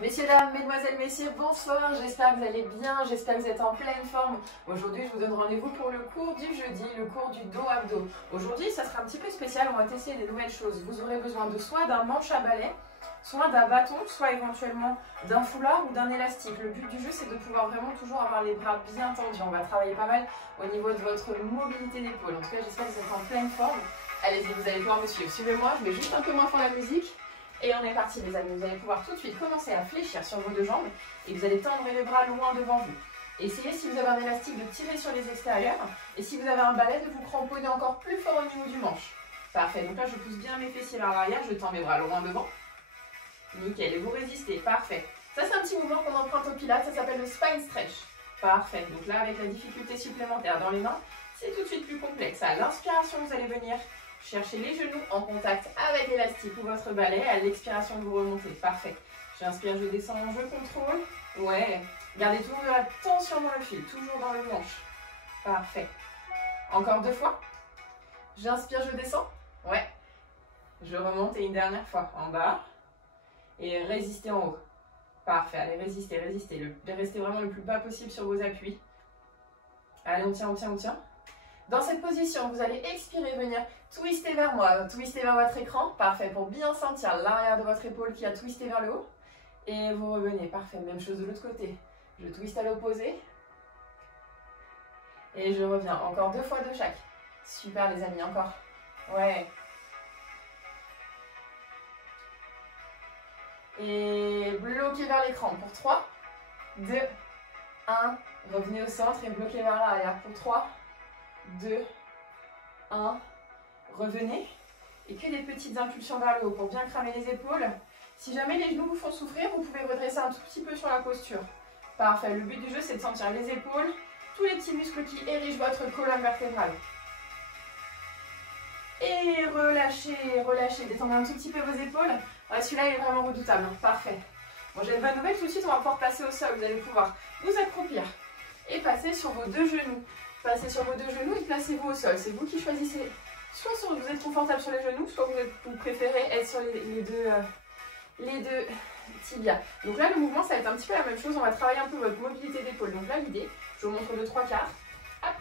Messieurs, dames, mesdemoiselles, messieurs, bonsoir, j'espère que vous allez bien, j'espère que vous êtes en pleine forme. Aujourd'hui, je vous donne rendez-vous pour le cours du jeudi, le cours du dos abdos. Aujourd'hui, ça sera un petit peu spécial, on va tester des nouvelles choses. Vous aurez besoin de soit d'un manche à balai, soit d'un bâton, soit éventuellement d'un foulard ou d'un élastique. Le but du jeu, c'est de pouvoir vraiment toujours avoir les bras bien tendus. On va travailler pas mal au niveau de votre mobilité d'épaule. En tout cas, j'espère que vous êtes en pleine forme. Allez-y, vous allez pouvoir me suivre. Suivez-moi, je mets juste un peu moins fort la musique. Et on est parti les amis, vous allez pouvoir tout de suite commencer à fléchir sur vos deux jambes et vous allez tendre les bras loin devant vous. Essayez, si vous avez un élastique, de tirer sur les extérieurs et si vous avez un balai, de vous cramponner encore plus fort au niveau du manche. Parfait, donc là je pousse bien mes fessiers vers l'arrière, je tends mes bras loin devant. Nickel, et vous résistez, parfait. Ça c'est un petit mouvement qu'on emprunte au pilates, ça s'appelle le spine stretch. Parfait, donc là avec la difficulté supplémentaire dans les mains, c'est tout de suite plus complexe. À l'inspiration, vous allez venir cherchez les genoux en contact avec l'élastique ou votre balai. À l'expiration, vous remontez. Parfait. J'inspire, je descends, je contrôle. Ouais. Gardez toujours de la tension dans le fil, toujours dans le manche. Parfait. Encore deux fois. J'inspire, je descends. Ouais. Je remonte et une dernière fois. En bas. Et résistez en haut. Parfait. Allez, résistez, résistez. Restez vraiment le plus bas possible sur vos appuis. Allez, on tient, on tient, on tient. Dans cette position, vous allez expirer, venir twister vers moi, twister vers votre écran. Parfait, pour bien sentir l'arrière de votre épaule qui a twisté vers le haut. Et vous revenez, parfait. Même chose de l'autre côté. Je twiste à l'opposé. Et je reviens. Encore deux fois de chaque. Super les amis, encore. Ouais. Et bloquez vers l'écran pour 3, 2, 1. Revenez au centre et bloquez vers l'arrière pour 3, 2, 1, revenez, et que des petites impulsions vers le haut pour bien cramer les épaules. Si jamais les genoux vous font souffrir, vous pouvez redresser un tout petit peu sur la posture. Parfait, le but du jeu c'est de sentir les épaules, tous les petits muscles qui érigent votre colonne vertébrale. Et relâchez, relâchez, détendez un tout petit peu vos épaules. Ouais, celui-là il est vraiment redoutable, parfait. Bon, j'ai une bonne nouvelle, tout de suite on va pouvoir passer au sol, vous allez pouvoir vous accroupir et passer sur vos deux genoux. Passez sur vos deux genoux et placez-vous au sol. C'est vous qui choisissez. Soit vous êtes confortable sur les genoux, soit vous préférez être sur les deux tibias. Donc là, le mouvement, ça va être un petit peu la même chose. On va travailler un peu votre mobilité d'épaule. Donc là, l'idée, je vous montre le 3/4. Hop,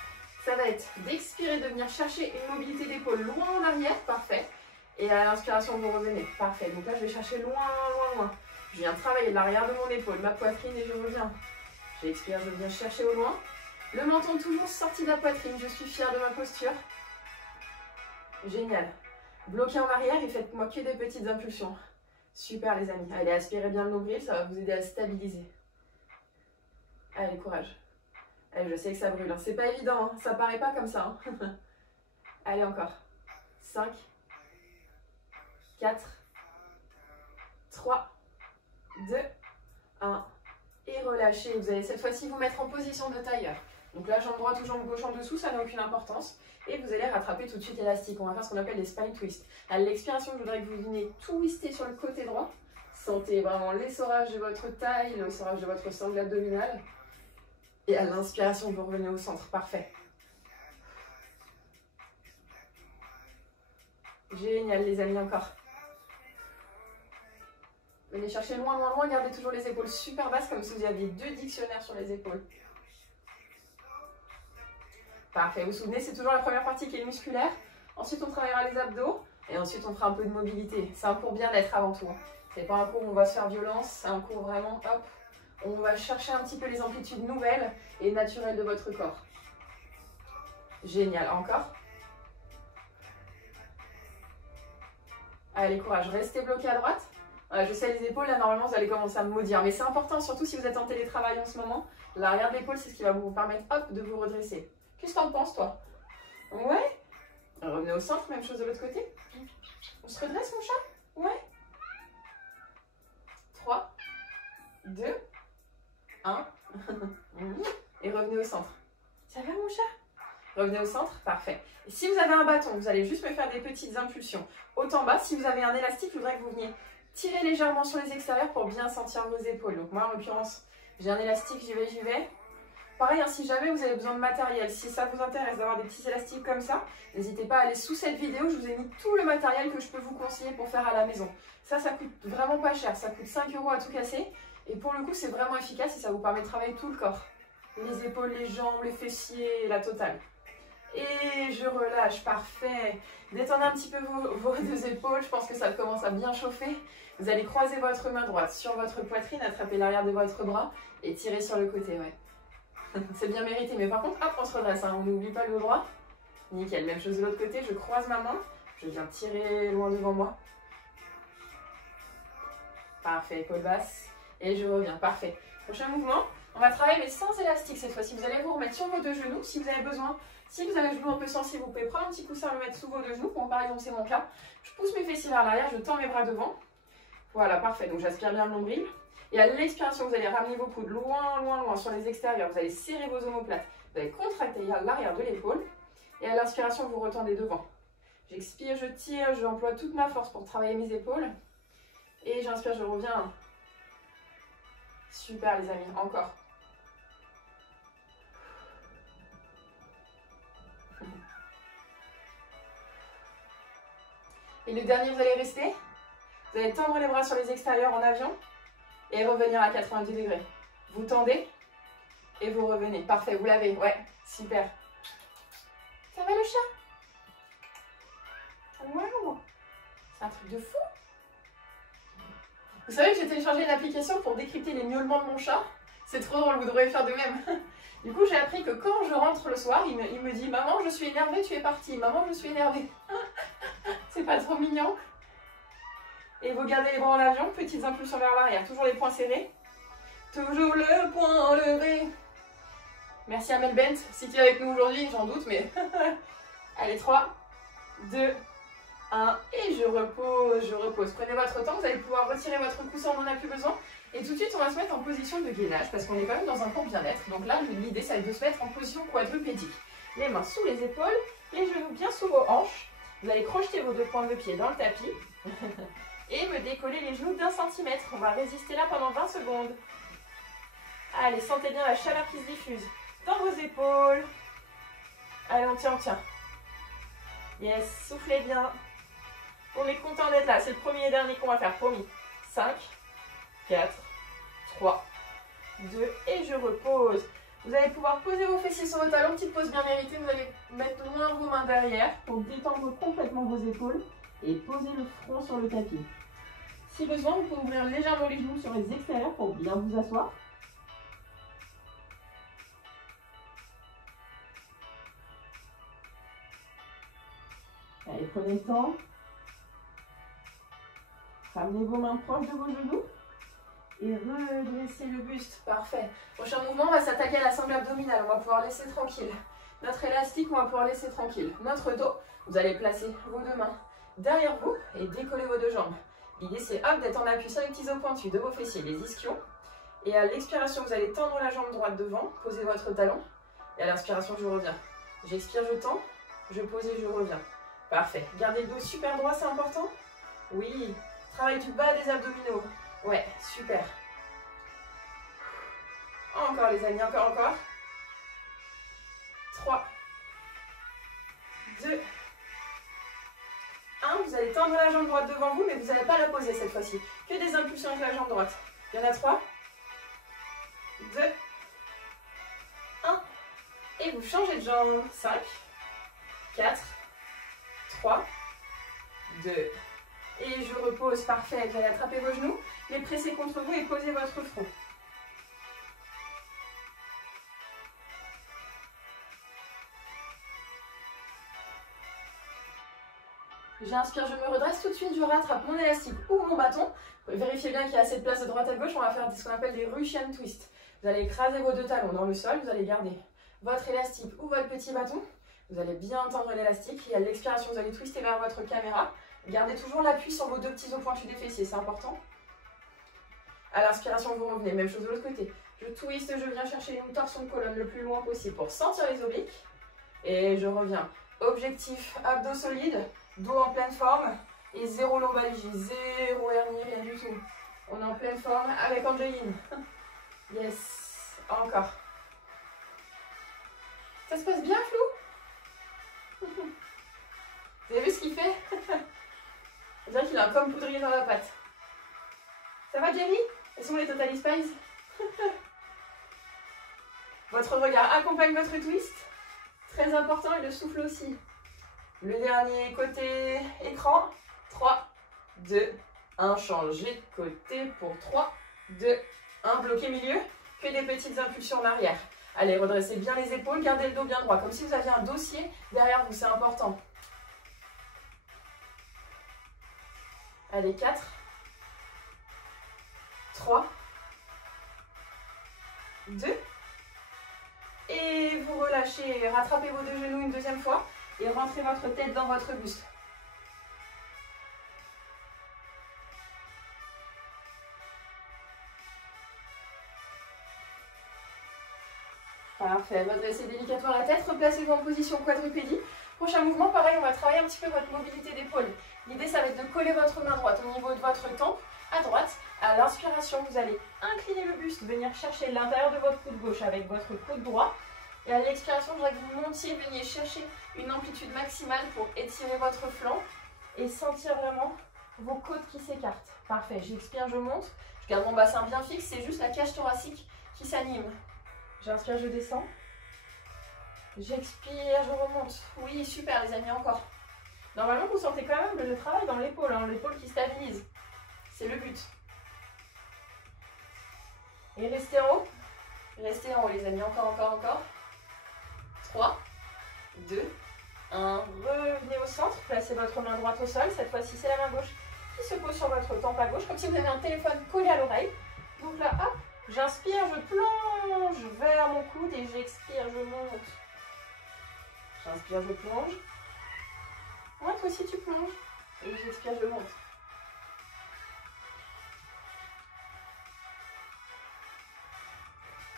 ça va être d'expirer, de venir chercher une mobilité d'épaule loin en arrière. Parfait. Et à l'inspiration, vous revenez. Parfait. Donc là, je vais chercher loin, loin, loin. Je viens travailler l'arrière de mon épaule, ma poitrine et je reviens. J'expire, je viens chercher au loin. Le menton toujours sorti de la poitrine, je suis fière de ma posture. Génial. Bloquez en arrière et faites-moi que des petites impulsions. Super les amis. Allez, aspirez bien le nombril, ça va vous aider à stabiliser. Allez, courage. Allez, je sais que ça brûle, hein. C'est pas évident, hein. Ça paraît pas comme ça. Hein. Allez, encore. 5, 4, 3, 2, 1. Et relâchez. Vous allez cette fois-ci vous mettre en position de tailleur. Donc là, jambe droite ou jambe gauche en dessous, ça n'a aucune importance. Et vous allez rattraper tout de suite l'élastique. On va faire ce qu'on appelle les spine twists. À l'expiration, je voudrais que vous veniez twister sur le côté droit. Sentez vraiment l'essorage de votre taille, l'essorage de votre sangle abdominale. Et à l'inspiration, vous revenez au centre. Parfait. Génial, les amis, encore. Venez chercher loin, loin, loin. Gardez toujours les épaules super basses, comme si vous aviez deux dictionnaires sur les épaules. Parfait, vous vous souvenez, c'est toujours la première partie qui est musculaire. Ensuite, on travaillera les abdos. Et ensuite, on fera un peu de mobilité. C'est un cours bien-être avant tout. C'est pas un cours où on va se faire violence. C'est un cours vraiment, hop, on va chercher un petit peu les amplitudes nouvelles et naturelles de votre corps. Génial, encore. Allez, courage, restez bloqué à droite. Je sais les épaules, là, normalement, vous allez commencer à me maudire. Mais c'est important, surtout si vous êtes en télétravail en ce moment. L'arrière de l'épaule, c'est ce qui va vous permettre, hop, de vous redresser. Qu'est-ce que t'en penses, toi? Ouais. Revenez au centre, même chose de l'autre côté. On se redresse, mon chat? Ouais. 3, 2, 1. Et revenez au centre. Ça va, mon chat? Revenez au centre, parfait. Et si vous avez un bâton, vous allez juste me faire des petites impulsions. Haut en bas, si vous avez un élastique, je voudrais que vous veniez tirer légèrement sur les extérieurs pour bien sentir vos épaules. Donc moi, en l'occurrence, j'ai un élastique, j'y vais. Pareil, hein, si jamais vous avez besoin de matériel, si ça vous intéresse d'avoir des petits élastiques comme ça, n'hésitez pas à aller sous cette vidéo, je vous ai mis tout le matériel que je peux vous conseiller pour faire à la maison. Ça coûte vraiment pas cher, ça coûte 5 € à tout casser. Et pour le coup, c'est vraiment efficace et ça vous permet de travailler tout le corps. Les épaules, les jambes, les fessiers, la totale. Et je relâche, parfait. Détendez un petit peu vos deux épaules, je pense que ça commence à bien chauffer. Vous allez croiser votre main droite sur votre poitrine, attraper l'arrière de votre bras et tirer sur le côté, ouais. C'est bien mérité, mais par contre, hop, on se redresse, hein. On n'oublie pas le droit. Nickel, même chose de l'autre côté, je croise ma main, je viens tirer loin devant moi. Parfait, épaule basse, et je reviens, parfait. Prochain mouvement, on va travailler mais sans élastique cette fois-ci. Vous allez vous remettre sur vos deux genoux si vous avez besoin. Si vous avez le genou un peu sensible, vous pouvez prendre un petit coussin, le mettre sous vos deux genoux. Bon, par exemple, c'est mon cas. Je pousse mes fessiers vers l'arrière, je tends mes bras devant. Voilà, parfait. Donc, j'aspire bien le nombril. Et à l'expiration, vous allez ramener vos coudes loin, loin, loin sur les extérieurs. Vous allez serrer vos omoplates. Vous allez contracter l'arrière de l'épaule. Et à l'inspiration, vous retendez devant. J'expire, je tire, j'emploie toute ma force pour travailler mes épaules. Et j'inspire, je reviens. Super, les amis. Encore. Et le dernier, vous allez rester. Vous allez tendre les bras sur les extérieurs en avion et revenir à 90 degrés. Vous tendez et vous revenez. Parfait, vous l'avez. Ouais, super. Ça va le chat? Waouh! C'est un truc de fou. Vous savez que j'ai téléchargé une application pour décrypter les miaulements de mon chat? C'est trop drôle, vous devriez faire de même. Du coup, j'ai appris que quand je rentre le soir, il me dit « Maman, je suis énervée, tu es partie. Maman, je suis énervée. » C'est pas trop mignon? Et vous gardez les bras en avion, petites impulsions vers l'arrière. Toujours les poings serrés. Toujours le poing levé. Merci à Mel Bent, si tu es avec nous aujourd'hui, j'en doute, mais... Allez, 3, 2, 1, et je repose, je repose. Prenez votre temps, vous allez pouvoir retirer votre coussin, on n'en a plus besoin. Et tout de suite, on va se mettre en position de gainage, parce qu'on est quand même dans un cours bien-être. Donc là, l'idée, ça va être de se mettre en position quadrupédique. Les mains sous les épaules, les genoux bien sous vos hanches. Vous allez crocheter vos deux pointes de pied dans le tapis. Et me décoller les genoux d'1 centimètre. On va résister là pendant 20 secondes. Allez, sentez bien la chaleur qui se diffuse dans vos épaules. Allez, on tient, on tient. Yes, soufflez bien. On est content d'être là. C'est le premier et dernier qu'on va faire, promis. 5, 4, 3, 2, et je repose. Vous allez pouvoir poser vos fessiers sur vos talons. Petite pause bien méritée. Vous allez mettre loin vos mains derrière pour détendre complètement vos épaules et poser le front sur le tapis. Si besoin, vous pouvez ouvrir légèrement les genoux sur les extérieurs pour bien vous asseoir. Allez, prenez le temps. Ramenez vos mains proches de vos genoux et redressez le buste. Parfait. Prochain mouvement, on va s'attaquer à la sangle abdominale. On va pouvoir laisser tranquille. Notre élastique, on va pouvoir laisser tranquille. Notre dos, vous allez placer vos deux mains derrière vous et décoller vos deux jambes. L'idée, c'est d'être en appui sur les petits os pointus de vos fessiers, les ischions. Et à l'expiration, vous allez tendre la jambe droite devant, poser votre talon. Et à l'inspiration, je reviens. J'expire, je tends, je pose et je reviens. Parfait. Gardez le dos super droit, c'est important? Oui. Travaille du bas des abdominaux. Ouais, super. Encore les amis, encore, encore. 3, 2, 1. Vous allez tendre la jambe droite devant vous, mais vous n'allez pas la poser cette fois-ci. Que des impulsions avec la jambe droite. Il y en a 3, 2, 1. Et vous changez de jambe. 5, 4, 3, 2, et je repose. Parfait. Vous allez attraper vos genoux, les presser contre vous et poser votre front. J'inspire, je me redresse tout de suite, je rattrape mon élastique ou mon bâton. Vérifiez bien qu'il y a assez de place de droite à gauche. On va faire ce qu'on appelle des Russian twists. Vous allez écraser vos deux talons dans le sol, vous allez garder votre élastique ou votre petit bâton. Vous allez bien tendre l'élastique et à l'expiration, vous allez twister vers votre caméra. Gardez toujours l'appui sur vos deux petits os pointus des fessiers, c'est important. À l'inspiration, vous revenez, même chose de l'autre côté. Je twiste, je viens chercher une torsion de colonne le plus loin possible pour sentir les obliques. Et je reviens. Objectif, abdos solides, dos en pleine forme et zéro lombalgie, zéro hernie, rien du tout. On est en pleine forme avec Angeline. Yes, encore. Ça se passe bien, Flou? Vous avez vu ce qu'il fait? On dirait qu'il a un comme poudrier dans la patte. Ça va, Jerry? Elles sont les Totally Spies? Votre regard accompagne votre twist. Très important, et le souffle aussi. Le dernier côté écran. 3, 2, 1. Changez de côté pour 3, 2, 1. Bloqué milieu. Que des petites impulsions en arrière. Allez, redressez bien les épaules. Gardez le dos bien droit. Comme si vous aviez un dossier derrière vous. C'est important. Allez, 4, 3, 2. Et vous relâchez, rattrapez vos deux genoux une deuxième fois et rentrez votre tête dans votre buste. Parfait, redressez délicatement la tête, replacez-vous en position quadrupédie. Prochain mouvement, pareil, on va travailler un petit peu votre mobilité d'épaule. L'idée, ça va être de coller votre main droite au niveau de votre tempe, à droite. À l'inspiration, vous allez incliner le buste, venir chercher l'intérieur de votre coude gauche avec votre coude droit. Et à l'expiration, je voudrais que vous montiez, veniez chercher une amplitude maximale pour étirer votre flanc et sentir vraiment vos côtes qui s'écartent. Parfait, j'expire, je monte. Je garde mon bassin bien fixe, c'est juste la cage thoracique qui s'anime. J'inspire, je descends. J'expire, je remonte. Oui, super les amis, encore. Normalement, vous sentez quand même le travail dans l'épaule, hein, l'épaule qui stabilise. C'est le but. Et restez en haut. Restez en haut les amis, encore, encore, encore. 3, 2, 1. Revenez au centre, placez votre main droite au sol. Cette fois-ci, c'est la main gauche qui se pose sur votre tempe à gauche, comme si vous avez un téléphone collé à l'oreille. Donc là, hop, j'inspire, je plonge vers mon coude et j'expire, je monte. J'inspire, je plonge. Ouais, toi aussi tu plonges. Et j'expire, je monte.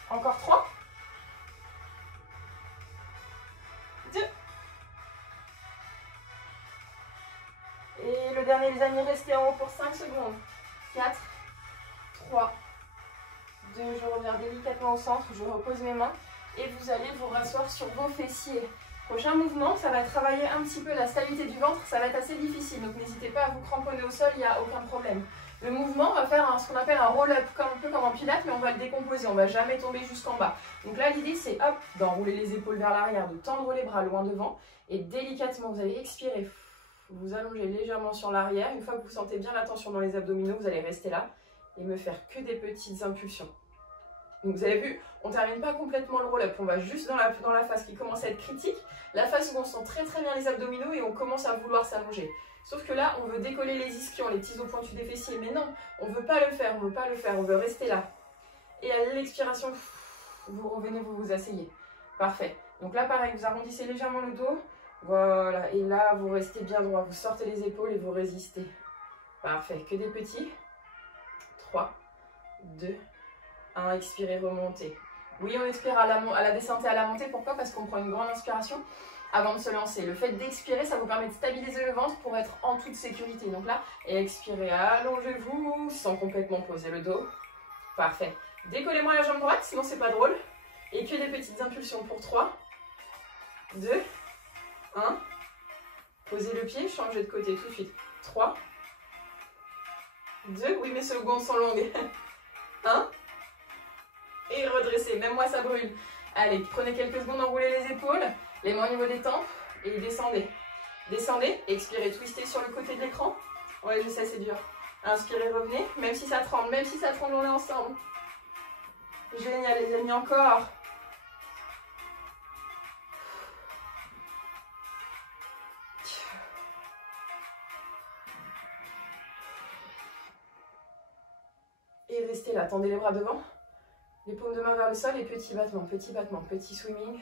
Encore 3. 2. Et le dernier, les amis, restez en haut pour 5 secondes. 4, 3, 2. Je reviens délicatement au centre, je repose mes mains. Et vous allez vous rasseoir sur vos fessiers. Prochain mouvement, ça va travailler un petit peu la stabilité du ventre, ça va être assez difficile, donc n'hésitez pas à vous cramponner au sol, il n'y a aucun problème. Le mouvement, on va faire ce qu'on appelle un roll-up, un peu comme en pilates, mais on va le décomposer, on ne va jamais tomber jusqu'en bas. Donc là, l'idée, c'est hop, d'enrouler les épaules vers l'arrière, de tendre les bras loin devant, et délicatement, vous allez expirer, vous allongez légèrement sur l'arrière. Une fois que vous sentez bien la tension dans les abdominaux, vous allez rester là et me faire que des petites impulsions. Donc vous avez vu, on ne termine pas complètement le roll-up, on va juste dans la phase qui commence à être critique, la phase où on sent très très bien les abdominaux et on commence à vouloir s'allonger. Sauf que là, on veut décoller les ischions, les petits os pointus des fessiers, mais non, on ne veut pas le faire, on ne veut pas le faire, on veut rester là. Et à l'expiration, vous revenez, vous vous asseyez. Parfait. Donc là, pareil, vous arrondissez légèrement le dos, voilà, et là, vous restez bien droit, vous sortez les épaules et vous résistez. Parfait, que des petits. 3, 2, 1, expirez, remontez. Oui, on expire à la descente et à la montée. Pourquoi? Parce qu'on prend une grande inspiration avant de se lancer. Le fait d'expirer, ça vous permet de stabiliser le ventre pour être en toute sécurité. Donc là, expirez, allongez-vous sans complètement poser le dos. Parfait. Décollez-moi la jambe droite, sinon c'est pas drôle. Et que des petites impulsions pour 3, 2, 1. Posez le pied, changez de côté tout de suite. 3, 2. Oui, mes secondes sont longues. 1. Et redressez, même moi ça brûle. Allez, prenez quelques secondes, enroulez les épaules, les mains au niveau des tempes et descendez. Descendez, expirez, twistez sur le côté de l'écran. Ouais, je sais, c'est dur. Inspirez, revenez, même si ça tremble, on est ensemble. Génial les amis, encore. Et restez là, tendez les bras devant. Les paumes de main vers le sol et petit battement, petit swimming.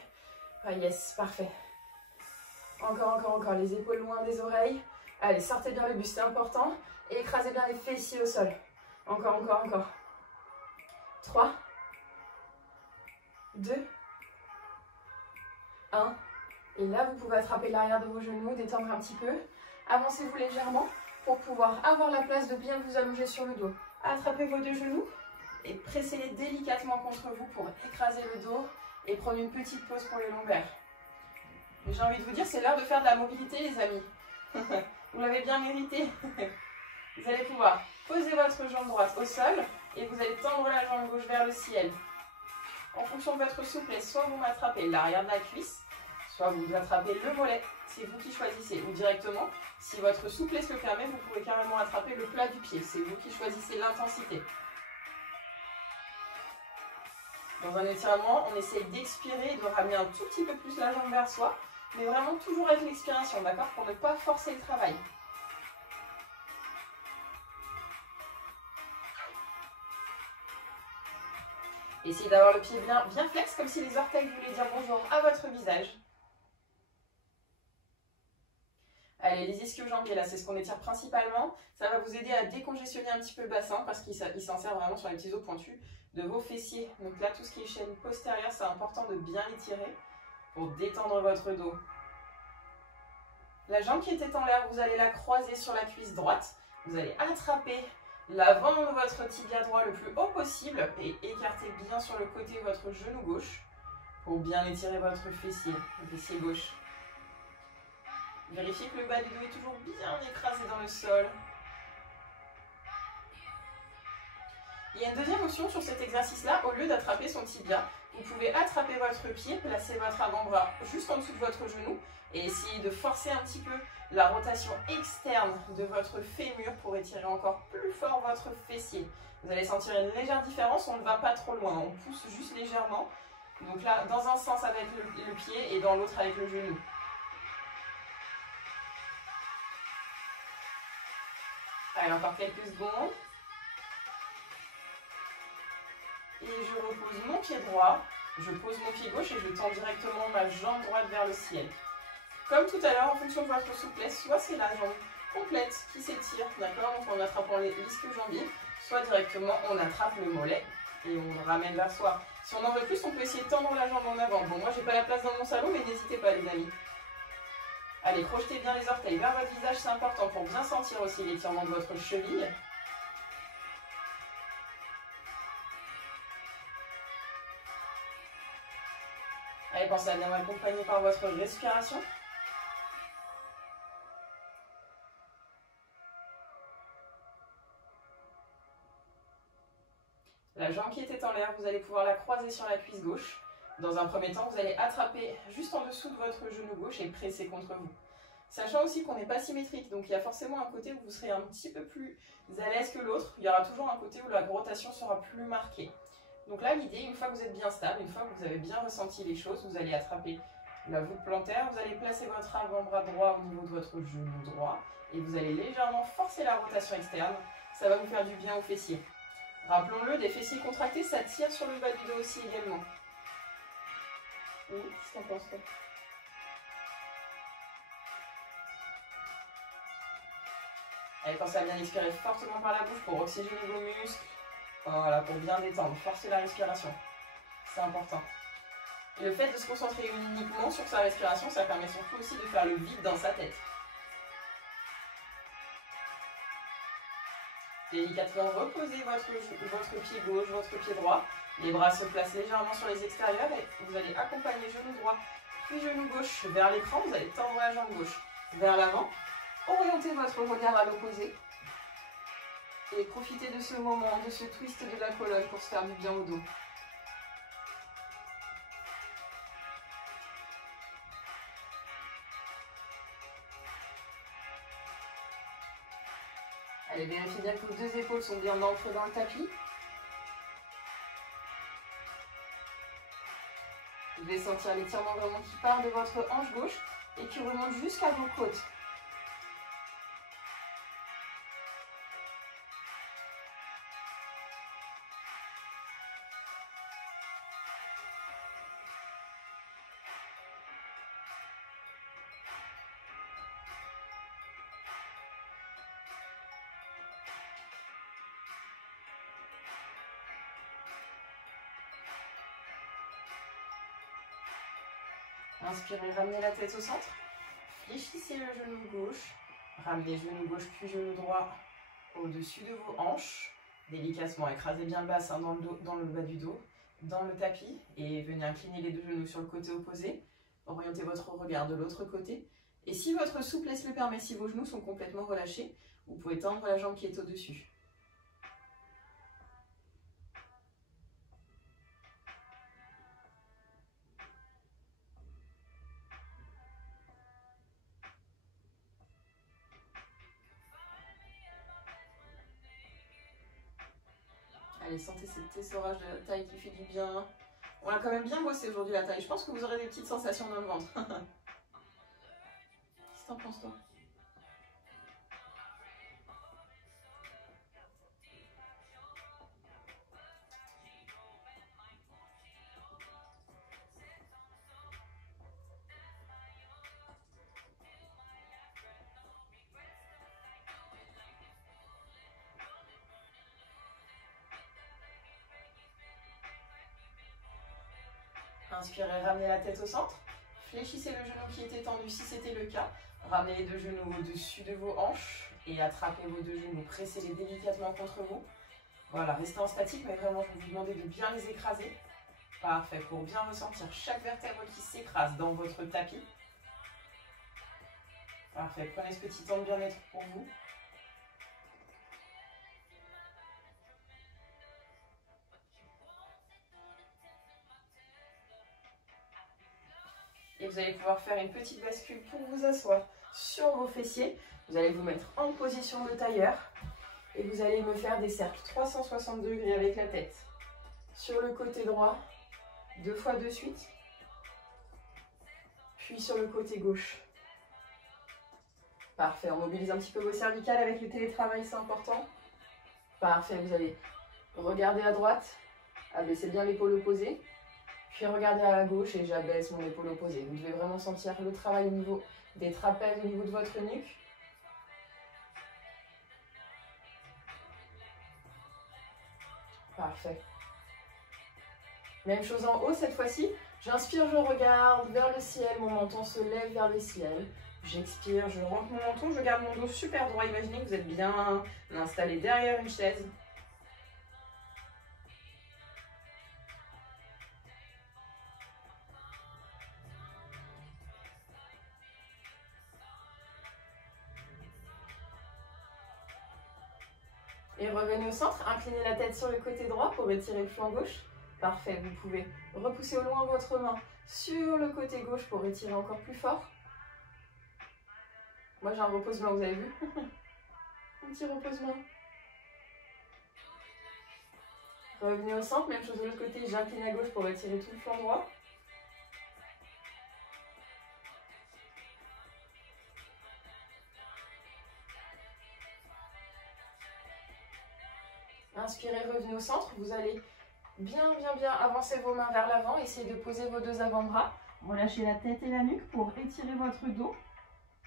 Ah yes, parfait. Encore, encore, encore. Les épaules loin des oreilles. Allez, sortez bien le buste, c'est important. Et écrasez bien les fessiers au sol. Encore, encore, encore. 3, 2, 1. Et là, vous pouvez attraper l'arrière de vos genoux, détendre un petit peu. Avancez-vous légèrement pour pouvoir avoir la place de bien vous allonger sur le dos. Attrapez vos deux genoux. Et pressez-les délicatement contre vous pour écraser le dos et prendre une petite pause pour les lombaires. J'ai envie de vous dire, c'est l'heure de faire de la mobilité, les amis. Vous l'avez bien mérité. Vous allez pouvoir poser votre jambe droite au sol et vous allez tendre la jambe gauche vers le ciel. En fonction de votre souplesse, soit vous m'attrapez l'arrière de la cuisse, soit vous attrapez le mollet. C'est vous qui choisissez. Ou directement, si votre souplesse le permet, vous pouvez carrément attraper le plat du pied. C'est vous qui choisissez l'intensité. Dans un étirement, on essaye d'expirer et de ramener un tout petit peu plus la jambe vers soi, mais vraiment toujours avec l'expiration, d'accord, pour ne pas forcer le travail. Essayez d'avoir le pied bien flex, comme si les orteils voulaient dire bonjour à votre visage. Allez, les ischio-jambiers, là, c'est ce qu'on étire principalement. Ça va vous aider à décongestionner un petit peu le bassin, parce qu'il s'insère vraiment sur les petits os pointus de vos fessiers. Donc là, tout ce qui est chaîne postérieure, c'est important de bien l'étirer pour détendre votre dos. La jambe qui était en l'air, vous allez la croiser sur la cuisse droite. Vous allez attraper l'avant de votre tibia droit le plus haut possible et écarter bien sur le côté votre genou gauche pour bien étirer votre fessier, le fessier gauche. Vérifiez que le bas du dos est toujours bien écrasé dans le sol. Il y a une deuxième option sur cet exercice-là. Au lieu d'attraper son tibia, vous pouvez attraper votre pied, placer votre avant-bras juste en dessous de votre genou et essayer de forcer un petit peu la rotation externe de votre fémur pour étirer encore plus fort votre fessier. Vous allez sentir une légère différence, on ne va pas trop loin, on pousse juste légèrement. Donc là, dans un sens avec le pied et dans l'autre avec le genou. Allez, encore quelques secondes. Et je repose mon pied droit, je pose mon pied gauche et je tends directement ma jambe droite vers le ciel. Comme tout à l'heure, en fonction de votre souplesse, soit c'est la jambe complète qui s'étire, d'accord, donc en attrapant les ischio-jambiers, soit directement on attrape le mollet et on le ramène vers soi. Si on en veut plus, on peut essayer de tendre la jambe en avant. Bon, moi j'ai pas la place dans mon salon, mais n'hésitez pas les amis. Allez, projetez bien les orteils vers votre visage, c'est important pour bien sentir aussi l'étirement de votre cheville. Allez, pensez à bien m'accompagner par votre respiration. La jambe qui était en l'air, vous allez pouvoir la croiser sur la cuisse gauche. Dans un premier temps, vous allez attraper juste en dessous de votre genou gauche et presser contre vous. Sachant aussi qu'on n'est pas symétrique, donc il y a forcément un côté où vous serez un petit peu plus à l'aise que l'autre. Il y aura toujours un côté où la rotation sera plus marquée. Donc là, l'idée, une fois que vous êtes bien stable, une fois que vous avez bien ressenti les choses, vous allez attraper la voûte plantaire, vous allez placer votre avant-bras droit au niveau de votre genou droit et vous allez légèrement forcer la rotation externe. Ça va vous faire du bien aux fessiers. Rappelons-le, des fessiers contractés, ça tire sur le bas du dos aussi également. Oui, qu'est-ce qu'on pense toi? Allez, pensez à bien expirer fortement par la bouche pour oxygéner vos muscles. Voilà, pour bien détendre, forcer la respiration. C'est important. Et le fait de se concentrer uniquement sur sa respiration, ça permet surtout aussi de faire le vide dans sa tête. Délicatement reposez votre pied gauche, votre pied droit. Les bras se placent légèrement sur les extérieurs et vous allez accompagner genou droit, puis genou gauche vers l'écran. Vous allez tendre la jambe gauche vers l'avant. Orientez votre regard à l'opposé. Et profitez de ce moment, de ce twist de la colonne pour se faire du bien au dos. Allez, vérifiez bien que vos deux épaules sont bien ancrées dans le tapis. Vous devez sentir l'étirement vraiment qui part de votre hanche gauche et qui remonte jusqu'à vos côtes. Inspirez, ramenez la tête au centre. Fléchissez le genou gauche. Ramenez genou gauche puis genou droit au-dessus de vos hanches. Délicatement, écrasez bien le bassin dans le bas du dos. dans le tapis et venez incliner les deux genoux sur le côté opposé. Orientez votre regard de l'autre côté. Et si votre souplesse le permet, si vos genoux sont complètement relâchés, vous pouvez tendre la jambe qui est au-dessus. Allez, sentez cet essorage de la taille qui fait du bien. On a quand même bien bossé aujourd'hui la taille. Je pense que vous aurez des petites sensations dans le ventre. Qu'est-ce que t'en penses, toi? Inspirez, ramenez la tête au centre. Fléchissez le genou qui était tendu si c'était le cas. Ramenez les deux genoux au-dessus de vos hanches et attrapez vos deux genoux. Pressez-les délicatement contre vous. Voilà, restez en statique, mais vraiment, je vais vous demander de bien les écraser. Parfait, pour bien ressentir chaque vertèbre qui s'écrase dans votre tapis. Parfait, prenez ce petit temps de bien-être pour vous. Et vous allez pouvoir faire une petite bascule pour vous asseoir sur vos fessiers. Vous allez vous mettre en position de tailleur et vous allez me faire des cercles 360 degrés avec la tête. Sur le côté droit, 2 fois de suite. Puis sur le côté gauche. Parfait, on mobilise un petit peu vos cervicales avec le télétravail, c'est important. Parfait, vous allez regarder à droite, abaissez bien l'épaule opposée. Puis regardez à la gauche et j'abaisse mon épaule opposée. Vous devez vraiment sentir le travail au niveau des trapèzes, au niveau de votre nuque. Parfait. Même chose en haut cette fois-ci. J'inspire, je regarde vers le ciel, mon menton se lève vers le ciel. J'expire, je rentre mon menton, je garde mon dos super droit. Imaginez que vous êtes bien installé derrière une chaise. Et revenez au centre, inclinez la tête sur le côté droit pour étirer le flanc gauche. Parfait, vous pouvez repousser au loin votre main sur le côté gauche pour étirer encore plus fort. Moi j'ai un repose-main, vous avez vu? Un petit repose-main. Revenez au centre, même chose de l'autre côté, j'incline à gauche pour étirer tout le flanc droit. Inspirez, revenez au centre. Vous allez bien avancer vos mains vers l'avant. Essayez de poser vos deux avant-bras. Relâchez la tête et la nuque pour étirer votre dos.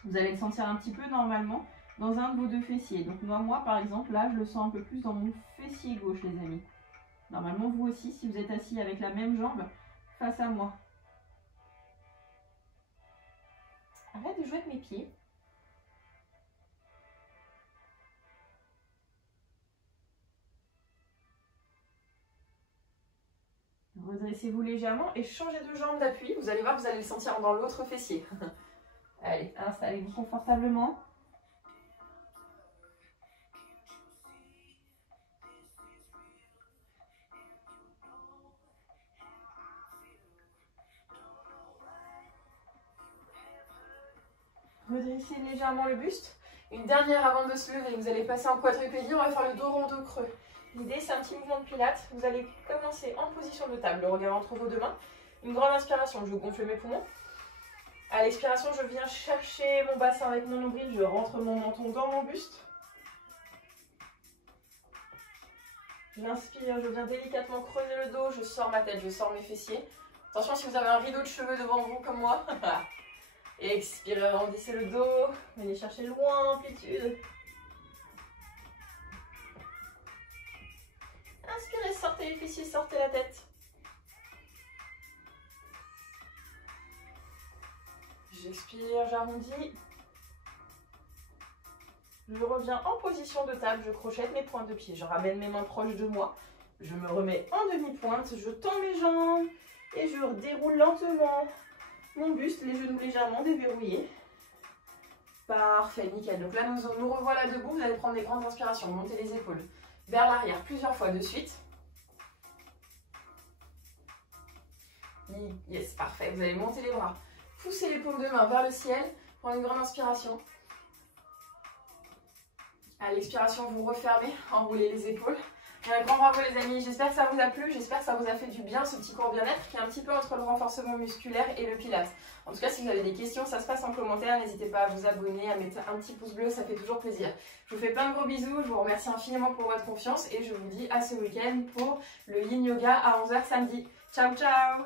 Vous allez le sentir un petit peu normalement dans un de vos deux fessiers. Donc moi par exemple, là, je le sens un peu plus dans mon fessier gauche, les amis. Normalement, vous aussi, si vous êtes assis avec la même jambe face à moi. Arrête de jouer avec mes pieds. Redressez-vous légèrement et changez de jambe d'appui. Vous allez voir, vous allez le sentir dans l'autre fessier. Allez, installez-vous confortablement. Redressez légèrement le buste. Une dernière avant de se lever. Vous allez passer en quadrupédie. On va faire le dos rond, dos creux. L'idée, c'est un petit mouvement de pilates. Vous allez commencer en position de table, le regard entre vos deux mains. Une grande inspiration, je gonfle mes poumons. À l'expiration, je viens chercher mon bassin avec mon nombril. Je rentre mon menton dans mon buste. J'inspire, je viens délicatement creuser le dos. Je sors ma tête, je sors mes fessiers. Attention si vous avez un rideau de cheveux devant vous comme moi. Expirez, arrondissez le dos. Venez chercher loin, amplitude. Inspirez, sortez les fessiers, sortez la tête. J'expire, j'arrondis. Je reviens en position de table, je crochette mes pointes de pied. Je ramène mes mains proches de moi. Je me remets en demi-pointe, je tends mes jambes et je déroule lentement mon buste, les genoux légèrement déverrouillés. Parfait, nickel. Donc là, nous revoilà debout. Vous allez prendre des grandes inspirations, montez les épaules vers l'arrière plusieurs fois de suite. Yes, parfait. Vous allez monter les bras, pousser les paumes de main vers le ciel. Prenez une grande inspiration. À l'expiration, vous refermez, enroulez les épaules. Un grand bravo les amis, j'espère que ça vous a plu, j'espère que ça vous a fait du bien ce petit cours bien-être qui est un petit peu entre le renforcement musculaire et le pilates. En tout cas, si vous avez des questions, ça se passe en commentaire, n'hésitez pas à vous abonner, à mettre un petit pouce bleu, ça fait toujours plaisir. Je vous fais plein de gros bisous, je vous remercie infiniment pour votre confiance et je vous dis à ce week-end pour le Yin Yoga à 11 h samedi. Ciao ciao!